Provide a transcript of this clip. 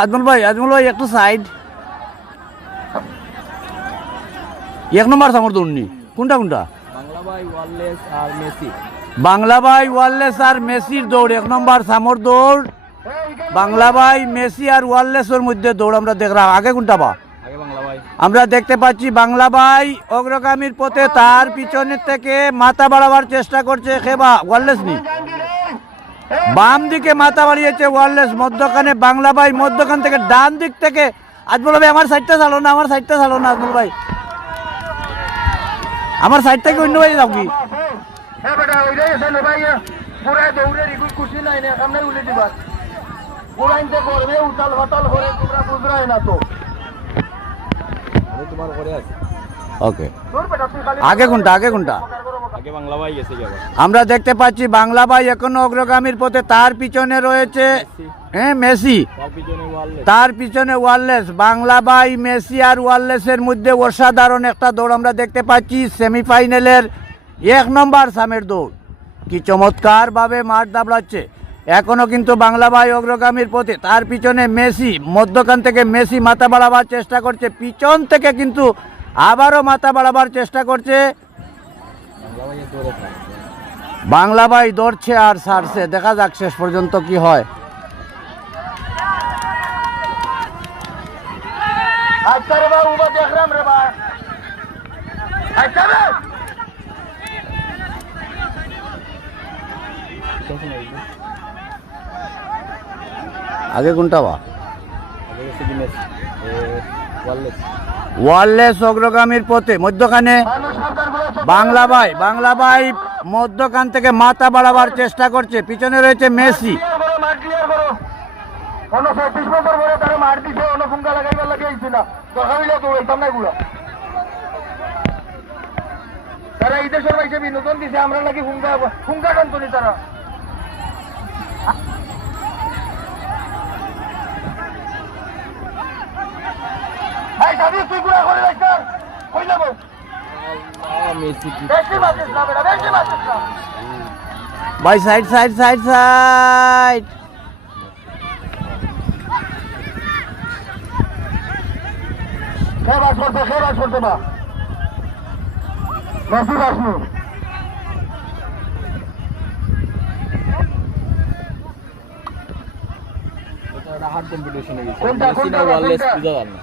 আজমল ভাই একটু সাইড। 1 নম্বর সামর দৌড়নি কোনটা? বাংলাবাই ওয়ারলেস আর মেসি। বাংলাবাই ওয়ারলেস আর মেসির দৌড় 1 নম্বর সামর দৌড়। বাংলাবাই মেসি আর ওয়ারলেসের মধ্যে দৌড় আমরা দেখলাম। আগে কোনটা বা? আগে বাংলাবাই। আমরা দেখতে পাচ্ছি বাংলাবাই অগ্রগামীর পথে, তার পিছনের থেকে মাথা বাড়াবার চেষ্টা করছে খেবা ওয়ারলেস নি। বাম দিকে মাথা বাড়িয়েছে ওয়ারলেস, মধ্যখানে বাংলাবাই, মধ্যখান থেকে ডান দিক থেকে আজমল ভাই আমার সাইডটা চালো না, আজমল ভাই আমার সাইড থেকে অন্য ভাই যাও কি? ওকে, আগে কোনটা? আমরা দেখতে পাচ্ছি বাংলাবাই এখনো অগ্রগামীর পথে, তার পিছনে রয়েছে মেসি, তার পিছনে ওয়ারলেস। বাংলাবাই মেসি আর ওয়ারলেসের মধ্যে অসাধারণ একটা দৌড় আমরা দেখতে পাচ্ছি। সেমিফাইনালের 1 নম্বর সামের দৌড়, কি চমৎকার ভাবে মাঠ দাবড়াচ্ছে। এখনো কিন্তু বাংলাবাই অগ্রগামীর পথে, তার পিছনে মেসি, মধ্যখান থেকে মেসি মাথা বাড়াবার চেষ্টা করছে, পিছন থেকে কিন্তু আবারও মাথা বাড়াবার চেষ্টা করছে। বাংলাবাই দৌড়ছে আর ছাড়ছে, দেখা যাক শেষ পর্যন্ত কি হয়। আগে কোনটা বা? ওয়ারলেস অগ্রগামীর পথে, মধ্যখানে বাংলাবাই মধ্যখান থেকে মাথা বাড়াবার চেষ্টা করছে, পিছনে রয়েছে মেসি। তারা এই দেশের বাইসে বিনোদন দিছে, আমরা নাকি হুঙ্গা টানতনি তারা। ভাই সাইড। খেবাস করতে বা মেসি বাসনু। হার্ড কম্পিটিশন হয়ে গেছে। মেসি না ওয়ারলেস বুঝা যাবে না।